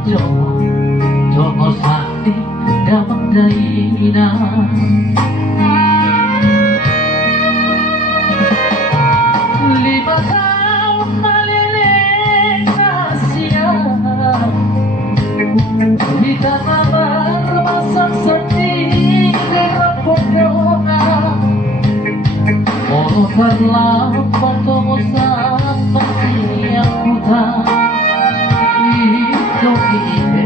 radyo Toko sakti damang daina Lima taon maliling na siya Di tanaman masak sedih Dirapot doa Moro terlambat tunggu saat masih yang buta Itu kita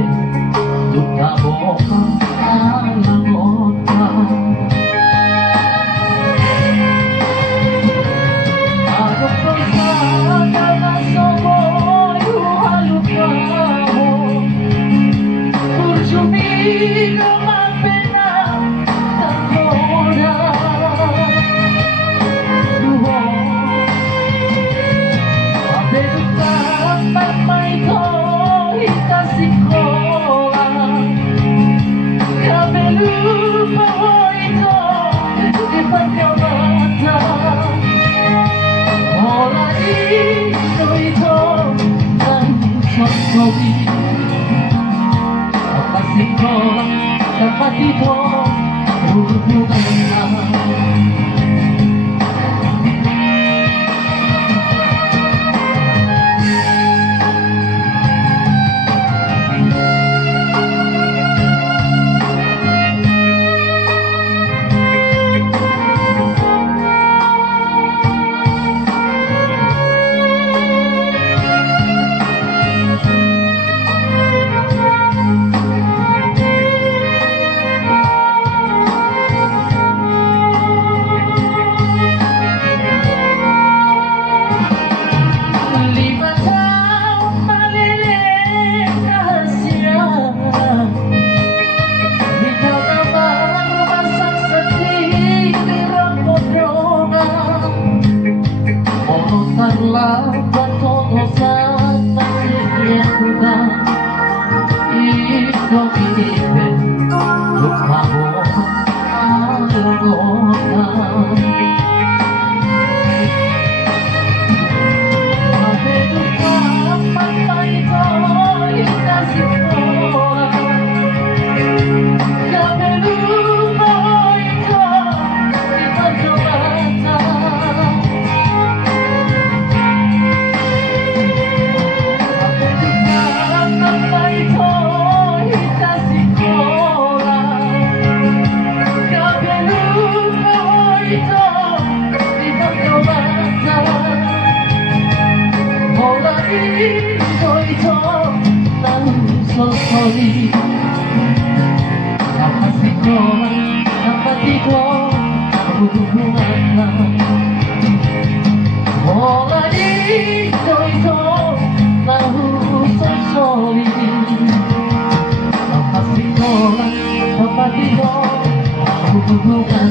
duka boka alang otak Aku bersama semua halus kamu Berjumi dengan pena tergoda Dua Abedukan mamai kau kasih kolam Kabelu bahwa itu di perjalanan itu dan sesuatu apa sih orang dapat itu hubungan Terlambat todo saat masih yang buta Itu kita lupa bohong anggota Tapi duka mata itu kasih orang Kami lupa itu di perjalanan Itu tahu sosori Apa sih kau, apa tidak hubungan Mulai itu tahu sosori Apa sih kau, apa tidak hubungan